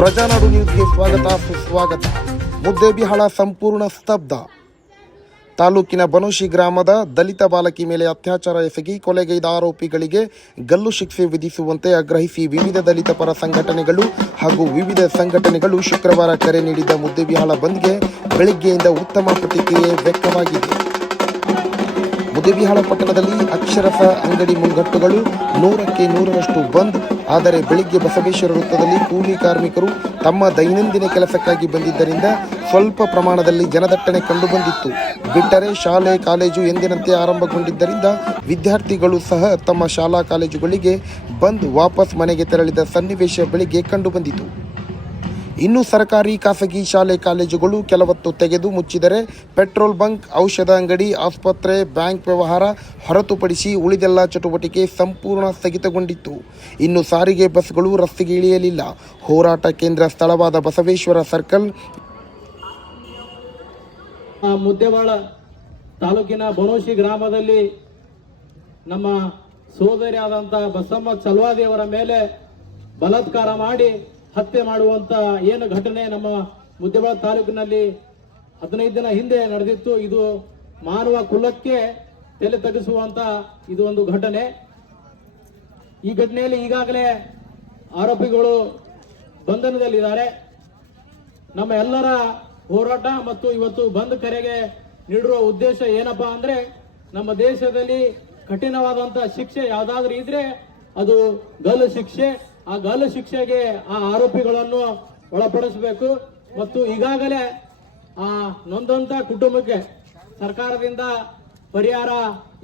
ಪ್ರಜಾನಾಡು ನ್ಯೂಸ್ಗೆ ಸ್ವಾಗತ ಸುಸ್ವಾಗತ. ಮುದ್ದೇಬಿಹಾಳ ಸಂಪೂರ್ಣ ಸ್ತಬ್ಧ. ತಾಲೂಕಿನ ಬನೋಶಿ ಗ್ರಾಮದ ದಲಿತ ಬಾಲಕಿ ಮೇಲೆ ಅತ್ಯಾಚಾರ ಎಸಗಿ ಕೊಲೆಗೈದ ಆರೋಪಿಗಳಿಗೆ ಗಲ್ಲು ಶಿಕ್ಷೆ ವಿಧಿಸುವಂತೆ ಆಗ್ರಹಿಸಿ ವಿವಿಧ ದಲಿತ ಪರ ಸಂಘಟನೆಗಳು ಹಾಗೂ ವಿವಿಧ ಸಂಘಟನೆಗಳು ಶುಕ್ರವಾರ ಕರೆ ನೀಡಿದ ಮುದ್ದೇಬಿಹಾಳ ಬಂದ್ಗೆ ಬೆಳಗ್ಗೆಯಿಂದ ಉತ್ತಮ ಪ್ರತಿಕ್ರಿಯೆ ವ್ಯಕ್ತವಾಗಿದೆ. ಮುದ್ದೇಬಿಹಾಳ ಪಟ್ಟಣದಲ್ಲಿ ಅಕ್ಷರಶಃ ಅಂಗಡಿ ಮುಂಗಟ್ಟುಗಳು 100ಕ್ಕೆ 100ರಷ್ಟು ಬಂದ್. ಆದರೆ ಬೆಳಿಗ್ಗೆ ಬಸವೇಶ್ವರ ವೃತ್ತದಲ್ಲಿ ಕೂಲಿ ಕಾರ್ಮಿಕರು ತಮ್ಮ ದೈನಂದಿನ ಕೆಲಸಕ್ಕಾಗಿ ಬಂದಿದ್ದರಿಂದ ಸ್ವಲ್ಪ ಪ್ರಮಾಣದಲ್ಲಿ ಜನದಟ್ಟಣೆ ಕಂಡುಬಂದಿತ್ತು. ಬಿಟ್ಟರೆ ಶಾಲೆ ಕಾಲೇಜು ಎಂದಿನಂತೆ ಆರಂಭಗೊಂಡಿದ್ದರಿಂದ ವಿದ್ಯಾರ್ಥಿಗಳು ಸಹ ತಮ್ಮ ಶಾಲಾ ಕಾಲೇಜುಗಳಿಗೆ ಬಂದ್ ವಾಪಸ್ ಮನೆಗೆ ತೆರಳಿದ ಸನ್ನಿವೇಶ ಬೆಳಿಗ್ಗೆ ಕಂಡುಬಂದಿತು. ಇನ್ನು ಸರ್ಕಾರಿ ಖಾಸಗಿ ಶಾಲೆ ಕಾಲೇಜುಗಳು ಕೆಲವತ್ತು ತೆಗೆದು ಮುಚ್ಚಿದರೆ ಪೆಟ್ರೋಲ್ ಬಂಕ್, ಔಷಧ ಅಂಗಡಿ, ಆಸ್ಪತ್ರೆ, ಬ್ಯಾಂಕ್ ವ್ಯವಹಾರ ಹೊರತುಪಡಿಸಿ ಉಳಿದೆಲ್ಲ ಚಟುವಟಿಕೆ ಸಂಪೂರ್ಣ ಸ್ಥಗಿತಗೊಂಡಿತ್ತು. ಇನ್ನು ಸಾರಿಗೆ ಬಸ್ಗಳು ರಸ್ತೆಗೆ ಇಳಿಯಲಿಲ್ಲ. ಹೋರಾಟ ಕೇಂದ್ರ ಸ್ಥಳವಾದ ಬಸವೇಶ್ವರ ಸರ್ಕಲ್, ಮುದ್ದೇಬಿಹಾಳ ತಾಲೂಕಿನ ಬನೋಶಿ ಗ್ರಾಮದಲ್ಲಿ ನಮ್ಮ ಸೋದರಿಯಾದಂಥ ಬಸಮ್ಮ ಚಲವಾದಿಯವರ ಮೇಲೆ ಬಲಾತ್ಕಾರ ಮಾಡಿ ಹತ್ಯೆ ಮಾಡುವಂತ ಏನು ಘಟನೆ ನಮ್ಮ ಮುದ್ದೇಬಿಹಾಳ ತಾಲೂಕಿನಲ್ಲಿ 15 ದಿನ ಹಿಂದೆ ನಡೆದಿತ್ತು. ಇದು ಮಾನವ ಕುಲಕ್ಕೆ ತಲೆ ತಗ್ಗಿಸುವಂತ ಇದು ಒಂದು ಘಟನೆ. ಈ ಘಟನೆಯಲ್ಲಿ ಈಗಾಗಲೇ ಆರೋಪಿಗಳು ಬಂಧನದಲ್ಲಿದ್ದಾರೆ. ನಮ್ಮ ಎಲ್ಲರ ಹೋರಾಟ ಮತ್ತು ಇವತ್ತು ಬಂದ್ ಕರೆಗೆ ನೀಡಿರುವ ಉದ್ದೇಶ ಏನಪ್ಪಾ ಅಂದ್ರೆ, ನಮ್ಮ ದೇಶದಲ್ಲಿ ಕಠಿಣವಾದಂತ ಶಿಕ್ಷೆ ಯಾವ್ದಾದ್ರೂ ಇದ್ರೆ ಅದು ಗಲ್ಲು ಶಿಕ್ಷೆ. ಆ ಗಲ್ಲು ಶಿಕ್ಷೆಗೆ ಆ ಆರೋಪಿಗಳನ್ನು ಒಳಪಡಿಸಬೇಕು ಮತ್ತು ಈಗಾಗಲೇ ಆ ನೊಂದಂತ ಕುಟುಂಬಕ್ಕೆ ಸರ್ಕಾರದಿಂದ ಪರಿಹಾರ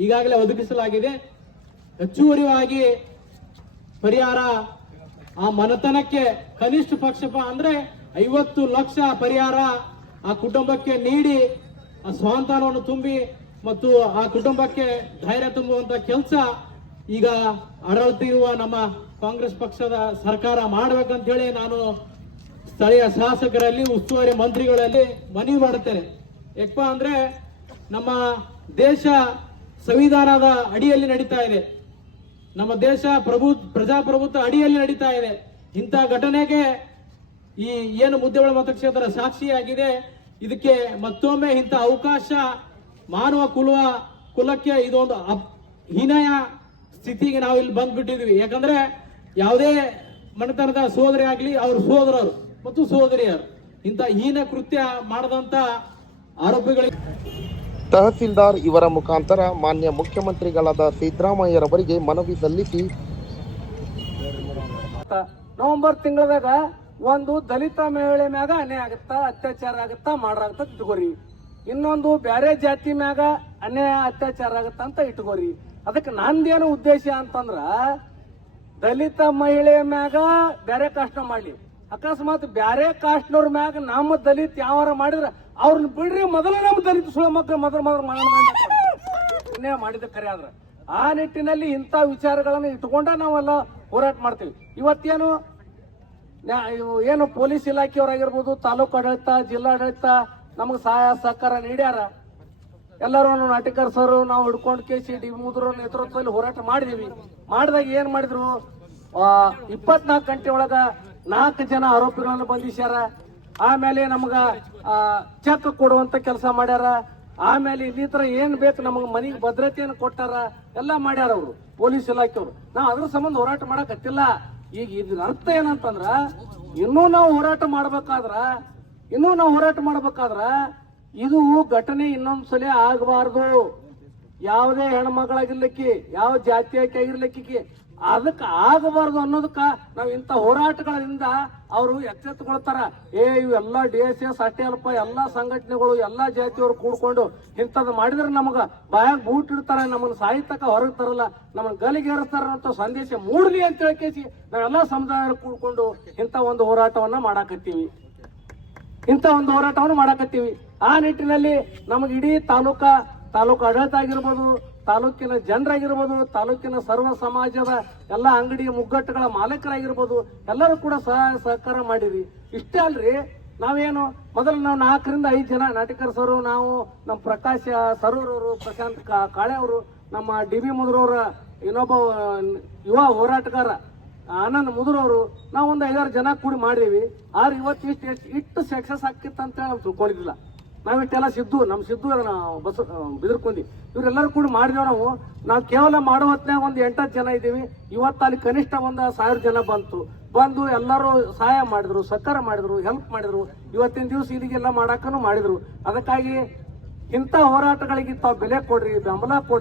ಈಗಾಗಲೇ ಒದಗಿಸಲಾಗಿದೆ. ಹೆಚ್ಚುವರಿಯಾಗಿ ಪರಿಹಾರ ಆ ಮನೆತನಕ್ಕೆ ಕನಿಷ್ಠ ಪಕ್ಷಪ ಅಂದ್ರೆ 50 ಲಕ್ಷ ಪರಿಹಾರ ಆ ಕುಟುಂಬಕ್ಕೆ ನೀಡಿ ಆ ಸ್ವಾಂತನವನ್ನು ತುಂಬಿ ಮತ್ತು ಆ ಕುಟುಂಬಕ್ಕೆ ಧೈರ್ಯ ತುಂಬುವಂತ ಕೆಲಸ ಈಗ ಆಡಳಿತಿರುವ ನಮ್ಮ ಕಾಂಗ್ರೆಸ್ ಪಕ್ಷದ ಸರ್ಕಾರ ಮಾಡ್ಬೇಕಂತ ಹೇಳಿ ನಾನು ಸ್ಥಳೀಯ ಶಾಸಕರಲ್ಲಿ, ಉಸ್ತುವಾರಿ ಮಂತ್ರಿಗಳಲ್ಲಿ ಮನವಿ ಮಾಡುತ್ತೇನೆ. ಯಾಕಪ್ಪ ಅಂದ್ರೆ ನಮ್ಮ ದೇಶ ಸಂವಿಧಾನದ ಅಡಿಯಲ್ಲಿ ನಡೀತಾ ಇದೆ. ನಮ್ಮ ದೇಶ ಪ್ರಜಾಪ್ರಭುತ್ವ ಅಡಿಯಲ್ಲಿ ನಡೀತಾ ಇದೆ. ಇಂಥ ಘಟನೆಗೆ ಈ ಏನು ಮುದ್ದೇಬಿಹಾಳ ಮತಕ್ಷೇತ್ರ ಸಾಕ್ಷಿಯಾಗಿದೆ. ಇದಕ್ಕೆ ಮತ್ತೊಮ್ಮೆ ಇಂಥ ಅವಕಾಶ ಮಾನವ ಕುಲಕ್ಕೆ ಇದೊಂದು ಹೀನಾಯ ಸ್ಥಿತಿಗೆ ನಾವು ಇಲ್ಲಿ ಬಂದ್ಬಿಟ್ಟಿದ್ವಿ. ಯಾಕಂದ್ರೆ ಯಾವುದೇ ಮನೆತನದ ಸೋದರಿ ಆಗ್ಲಿ, ಅವ್ರ ಸೋದರರು ಮತ್ತು ಸೋದರಿಯರು ಇಂಥ ಹೀನ ಕೃತ್ಯ ಮಾಡದಂತ ಆರೋಪಿಗಳಿಗೆ ತಹಸೀಲ್ದಾರ್ ಇವರ ಮುಖಾಂತರ ಮಾನ್ಯ ಮುಖ್ಯಮಂತ್ರಿಗಳಾದ ಸಿದ್ದರಾಮಯ್ಯರವರಿಗೆ ಮನವಿ ಸಲ್ಲಿಸಿ ನವೆಂಬರ್ ತಿಂಗಳದಾಗ ಒಂದು ದಲಿತ ಮಹಿಳೆ ಮ್ಯಾಗ ಅನ್ಯಾಯ ಆಗತ್ತಾ, ಅತ್ಯಾಚಾರ ಆಗತ್ತಾ, ಮಾಡ್ರಾಗತ್ತ ಇಟ್ಕೋರಿ. ಇನ್ನೊಂದು ಬ್ಯಾರೆ ಜಾತಿ ಮ್ಯಾಗ ಅನ್ಯಾಯ ಅತ್ಯಾಚಾರ ಆಗತ್ತ ಅಂತ ಇಟ್ಕೋರಿ. ಅದಕ್ಕೆ ನಂದೇನು ಉದ್ದೇಶ ಅಂತಂದ್ರ, ದಲಿತ ಮಹಿಳೆ ಮ್ಯಾಗ ಬ್ಯಾರೆ ಕಾಸ್ಟ್ ಮಾಡ್ಲಿ, ಅಕಸ್ಮಾತ್ ಬ್ಯಾರೆ ಕಾಸ್ಟ್ನವ್ರ ಮ್ಯಾಗ ನಮ್ಮ ದಲಿತ ಯಾವಾರ ಮಾಡಿದ್ರ ಅವ್ರನ್ನ ಬಿಡ್ರಿ, ಮೊದಲ ನಮ್ಮ ದಲಿತ ಸುಳ ಮಕ್ಕಳು ಮೊದಲು ಅನ್ಯಾಯ ಮಾಡಿದ ಖರೆ ಆದ್ರ ಆ ನಿಟ್ಟಿನಲ್ಲಿ ಇಂಥ ವಿಚಾರಗಳನ್ನು ಇಟ್ಕೊಂಡ ನಾವೆಲ್ಲ ಹೋರಾಟ ಮಾಡ್ತೀವಿ. ಇವತ್ತೇನು ಏನು ಪೊಲೀಸ್ ಇಲಾಖೆಯವರಾಗಿರ್ಬೋದು, ತಾಲೂಕು ಆಡಳಿತ, ಜಿಲ್ಲಾಡಳಿತ ನಮಗೆ ಸಹಾಯ ಸಹಕಾರ ನೀಡ್ಯಾರ. ಎಲ್ಲರೂ ನಾಟಿಕರ್ ಸರ್ ನಾವು ಹಿಡ್ಕೊಂಡು ಕೇಸಿ ಡಿ ಮುದ್ರ ನೇತೃತ್ವದಲ್ಲಿ ಹೋರಾಟ ಮಾಡಿದೀವಿ. ಮಾಡಿದಾಗ ಏನ್ ಮಾಡಿದ್ರು, 24 ಗಂಟೆ ಒಳಗ 4 ಜನ ಆರೋಪಿಗಳನ್ನು ಬಂಧಿಸ್ಯಾರ. ಆಮೇಲೆ ನಮಗ ಚೆಕ್ ಕೊಡುವಂತ ಕೆಲಸ ಮಾಡ್ಯಾರ. ಆಮೇಲೆ ಇನ್ನಿತರ ಏನ್ ಬೇಕು ನಮಗ್ ಮನೆಗೆ ಭದ್ರತೆಯನ್ನು ಕೊಟ್ಟಾರ, ಎಲ್ಲ ಮಾಡ್ಯಾರ ಅವರು ಪೊಲೀಸ್ ಇಲಾಖೆಯವರು. ನಾವು ಅದ್ರ ಸಂಬಂಧ ಹೋರಾಟ ಮಾಡಕತ್ತಿಲ್ಲ. ಈಗ ಇದ್ರ ಅರ್ಥ ಏನಂತಂದ್ರ, ಇನ್ನೂ ನಾವು ಹೋರಾಟ ಮಾಡ್ಬೇಕಾದ್ರ ಇದು ಘಟನೆ ಇನ್ನೊಂದ್ಸಲ ಆಗಬಾರ್ದು. ಯಾವುದೇ ಹೆಣ್ಮಗಳಾಗಿರ್ಲಿಕ್ಕೆ, ಯಾವ ಜಾತಿಯಾಗಿ ಆಗಿರ್ಲಿಕ್ಕೆ ಅದಕ್ಕೆ ಆಗಬಾರ್ದು ಅನ್ನೋದಕ್ಕ ನಾವ್ ಇಂಥ ಹೋರಾಟಗಳಿಂದ ಅವರು ಎಚ್ಚೆತ್ತುಕೊಳ್ತಾರ. ಇವೆಲ್ಲ DSS ಅಷ್ಟೇ ಅಲ್ಪ, ಎಲ್ಲಾ ಸಂಘಟನೆಗಳು, ಎಲ್ಲಾ ಜಾತಿಯವರು ಕೂಡ್ಕೊಂಡು ಇಂಥದ್ದು ಮಾಡಿದ್ರೆ ನಮಗ ಬಾಯಾಗ ಬೂಟ್ ಇಡ್ತಾರೆ, ನಮ್ಮನ್ನ ಸಾಹಿತ್ಯಕ ಹೊರಗೆ ತರಲ್ಲ, ನಮ್ಮನ್ನ ಗಲಿಗೇರಿಸ್ತಾರ ಅಂತ ಸಂದೇಶ ಮೂಡ್ಲಿ ಅಂತ ಹೇಳ್ಕೇಸಿ ನಾವೆಲ್ಲಾ ಸಮುದಾಯ ಕೂಡ್ಕೊಂಡು ಇಂಥ ಒಂದು ಹೋರಾಟವನ್ನ ಮಾಡಾಕತ್ತೀವಿ. ಆ ನಿಟ್ಟಿನಲ್ಲಿ ನಮಗೆ ಇಡೀ ತಾಲೂಕು ಆಡಳಿತ ಆಗಿರ್ಬೋದು, ತಾಲೂಕಿನ ಜನರಾಗಿರ್ಬೋದು, ತಾಲೂಕಿನ ಸರ್ವ ಸಮಾಜದ ಎಲ್ಲ ಅಂಗಡಿ ಮುಗ್ಗಟ್ಟುಗಳ ಮಾಲೀಕರಾಗಿರ್ಬೋದು, ಎಲ್ಲರೂ ಕೂಡ ಸಹಕಾರ ಮಾಡಿರಿ. ಇಷ್ಟೇ ಅಲ್ರಿ, ನಾವೇನು ಮೊದಲು ನಾವು 4 ರಿಂದ 5 ಜನ ನಾಟಿಕರ್ ಸರು, ನಾವು ನಮ್ಮ ಪ್ರಕಾಶ್ ಸರೂರವರು, ಪ್ರಶಾಂತ್ ಕಾಳೆ ಅವರು, ನಮ್ಮ DB ಮುದ್ರವರ ಇನ್ನೊಬ್ಬ ಯುವ ಹೋರಾಟಗಾರ ಆನಂದ್ ಮುದುರವರು ನಾವು ಒಂದು 5-6 ಜನ ಕೂಡಿ ಮಾಡಿದೀವಿ. ಆದ್ರೆ ಇವತ್ತು ಇಷ್ಟು ಸಕ್ಸಸ್ ಆಕಿತ್ತು ಅಂತ ಹೇಳಿ ನಾವು ತಿಳ್ಕೊಂಡಿದ್ದಿಲ್ಲ. ನಾವಿಷ್ಟೆಲ್ಲ ನಮ್ಮ ಸಿದ್ದು ಬಿದಿರ್ಕೊಂಡಿ ಇವರೆಲ್ಲರೂ ಕೂಡ ಮಾಡಿದೇವು. ನಾವು ಕೇವಲ ಮಾಡೋ ಹೊತ್ನಾಗ ಒಂದು 8-10 ಜನ ಇದ್ದೀವಿ. ಇವತ್ತು ಅಲ್ಲಿ ಕನಿಷ್ಠ ಒಂದು 1000 ಜನ ಬಂದು ಎಲ್ಲರೂ ಸಹಾಯ ಮಾಡಿದ್ರು, ಸಹಕಾರ ಮಾಡಿದ್ರು, ಹೆಲ್ಪ್ ಮಾಡಿದ್ರು. ಇವತ್ತಿನ ದಿವಸ ಇಲ್ಲಿಗೆಲ್ಲ ಮಾಡಾಕನು ಮಾಡಿದ್ರು. ಅದಕ್ಕಾಗಿ ಇಂಥ ಹೋರಾಟಗಳಿಗೆ ತಾವು ಬೆಲೆ ಕೊಡ್ರಿ, ಬೆಂಬಲ ಕೊಡ್ರಿ.